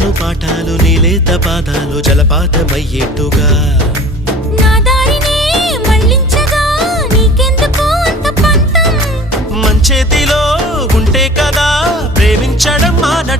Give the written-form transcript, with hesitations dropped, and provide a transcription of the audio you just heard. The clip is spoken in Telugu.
చెబుతాను పాఠాలు నీలేత పాదాలు జలపాతమయ్యేట్టుగా నా దారినే మళ్ళించగా నీకెందుకు అంత పంతం మంచేతిలో ఉంటే కదా ప్రేమించడం మానటం